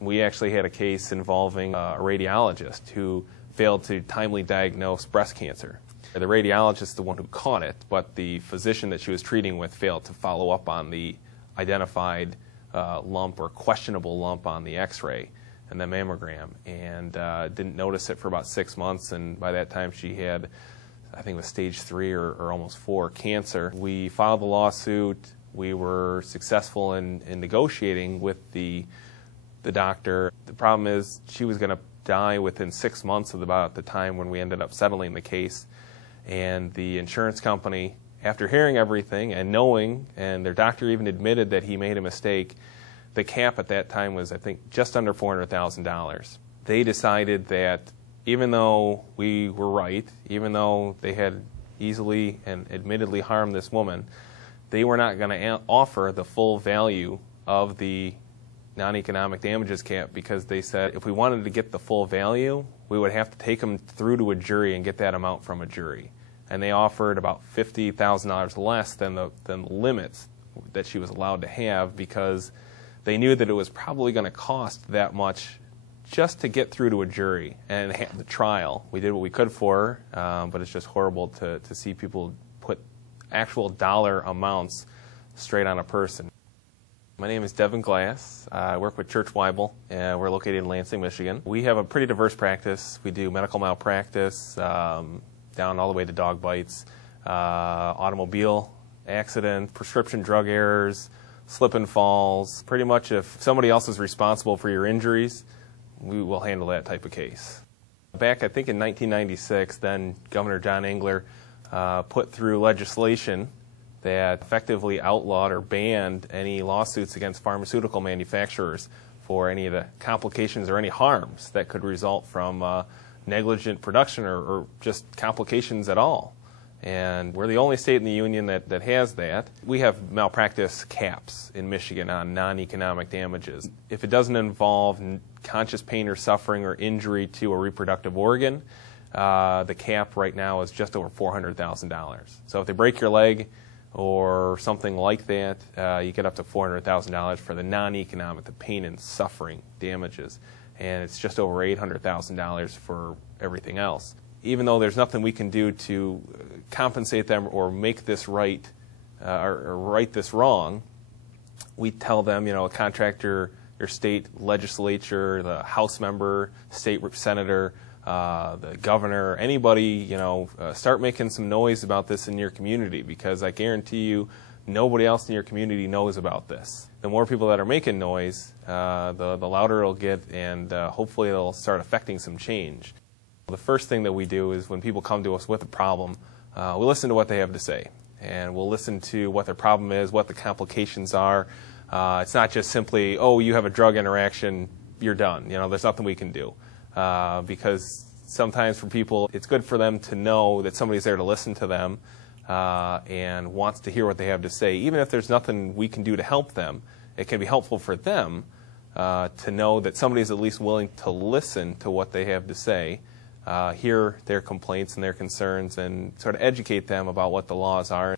We actually had a case involving a radiologist who failed to timely diagnose breast cancer. The radiologist is the one who caught it, but the physician that she was treating with failed to follow up on the identified lump or questionable lump on the x-ray and the mammogram, and didn't notice it for about 6 months, and by that time she had, I think it was stage 3 or almost 4 cancer. We filed the lawsuit. We were successful in negotiating with the doctor. The problem is she was going to die within 6 months of about the time when we ended up settling the case. And the insurance company, after hearing everything and knowing, and their doctor even admitted that he made a mistake, the cap at that time was, I think, just under $400,000. They decided that even though we were right, even though they had easily and admittedly harmed this woman, they were not going to offer the full value of the non-economic damages cap, because they said if we wanted to get the full value, we would have to take them through to a jury and get that amount from a jury. And they offered about $50,000 less than the limits that she was allowed to have, because they knew that it was probably going to cost that much just to get through to a jury and have the trial. We did what we could for her, but it's just horrible to see people put actual dollar amounts straight on a person. My name is Devon Glass. I work with Church Wyble, and we're located in Lansing, Michigan. We have a pretty diverse practice. We do medical malpractice, down all the way to dog bites, automobile accident, prescription drug errors, slip and falls. Pretty much if somebody else is responsible for your injuries, we will handle that type of case. Back, I think in 1996, then Governor John Engler put through legislation that effectively outlawed or banned any lawsuits against pharmaceutical manufacturers for any of the complications or any harms that could result from negligent production or just complications at all. And we're the only state in the union that has that. We have malpractice caps in Michigan on non-economic damages. If it doesn't involve conscious pain or suffering or injury to a reproductive organ, the cap right now is just over $400,000. So if they break your leg or something like that, you get up to $400,000 for the non-economic, the pain and suffering damages. And it's just over $800,000 for everything else. Even though there's nothing we can do to compensate them or make this right or right this wrong, we tell them, you know, contact your state legislature, the House member, state senator, the governor, anybody, you know, start making some noise about this in your community, because I guarantee you nobody else in your community knows about this. The more people that are making noise, the louder it'll get, and hopefully it'll start affecting some change. The first thing that we do is when people come to us with a problem, we listen to what they have to say, and we'll listen to what their problem is, what the complications are. It's not just simply, oh, you have a drug interaction, you're done. You know, there's nothing we can do. Because sometimes for people, it's good for them to know that somebody's there to listen to them and wants to hear what they have to say. Even if there's nothing we can do to help them, it can be helpful for them to know that somebody's at least willing to listen to what they have to say, hear their complaints and their concerns, and sort of educate them about what the laws are.